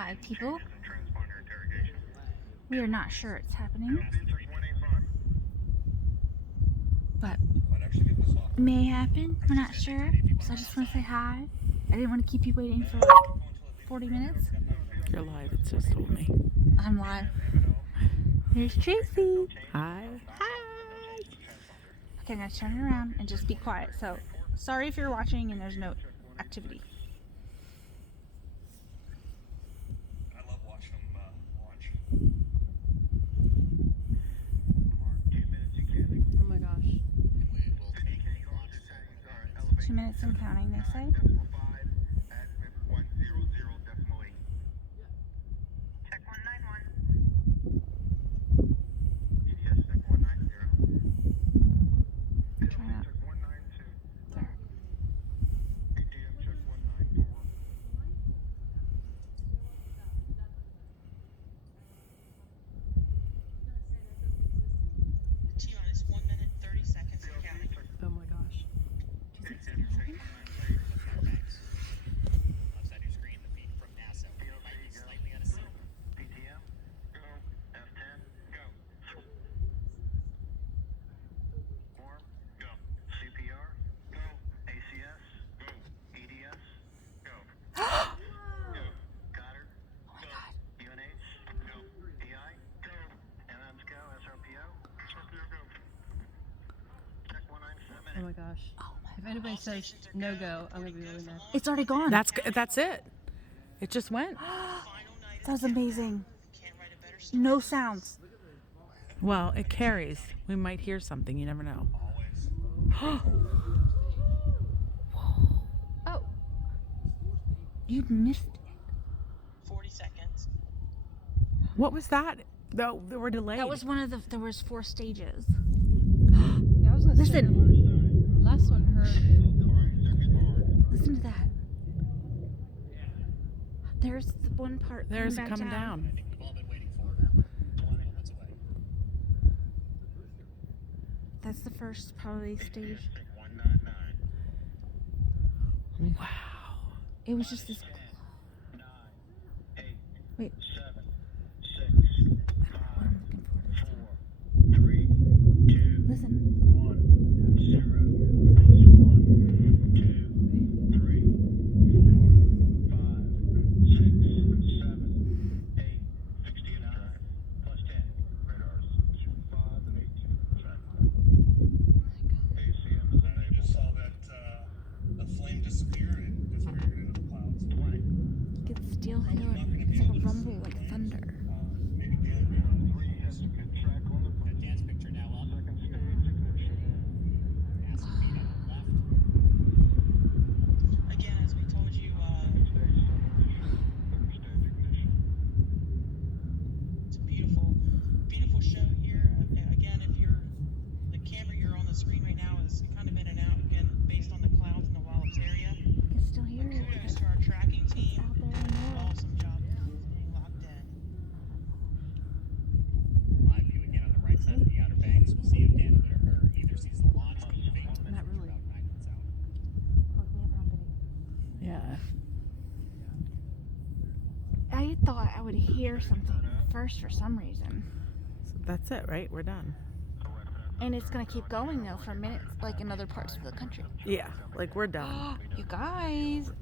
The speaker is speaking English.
Hi, people. We are not sure it's happening, but it may happen. We're not sure, so I just want to say hi. I didn't want to keep you waiting for like 40 minutes. You're live, it just told me. I'm live. Here's Tracy. Hi. Hi. Okay, I'm going to turn it around and just be quiet. So, sorry if you're watching and there's no activity. I love watching them launch. Oh my gosh. 2 minutes and counting, they say. Check 191. EDS check 190. Try not. Check 192. ATM check 194. T-minus 1 minute, 30 seconds and counting. Oh my gosh. Left side of your screen, the feed from NASA. It might be slightly out of sync. PTM, go. F10, go. Warm, go. CPR, go. ACS, go. EDS, go. Go. Goddard, go. UNH, go. DI, go. MMs, go. SRPO, SRPO, go. Check 197. Oh my gosh. If anybody says no go, I'm gonna be really mad. It's already gone. That's it. It just went. That was amazing. Can't write a better story. No sounds. Well, it carries. We might hear something. You never know. Always. Oh. You missed it. 40 seconds. What was that? No, they were delayed. That was one of the, there was 4 stages. Yeah, I was gonna say Listen. the last one heard. Listen to that. There's the one part. There's it back coming down. We've all been waiting for it. 20 moments away. That's the first probably stage. Check 199. Wow. It was just this. 9, 8, Wait. 7, 6, What 5, I'm looking for this 4, 3, 2, Listen. 1, 0. Plus 1, 2, 3, 4, 5, 6, 7, 8, 69. Plus 10. Radars 5 and 18. Check. ACM is enabled. I just saw that the flame disappeared and disappeared into the clouds. 20. Get still hear it. It's like a rumble, like thunder. Maybe Dan 3 has a good track on the Got Dan's picture now up. second stage ignition. NASA feed on the left. Again, as we told you, Second stage separation. Third stage ignition. it's a beautiful, beautiful show here. Again, if you're the camera you're on the screen right now is kind of in and out again based on the clouds in the Wallops area. Can still hear it. Kudos to our tracking team. Out there in the world. Awesome job. Locked in. Live view again on the right side of the Outer Banks. We'll see if Dan Whitaker either sees the launch moving. Not really. About 9 minutes out. Oh, we have it on video. Yeah. I thought I would hear something first for some reason. So that's it, right? We're done. And it's going to keep going though for minutes, like in other parts of the country. Yeah, like we're done. You guys,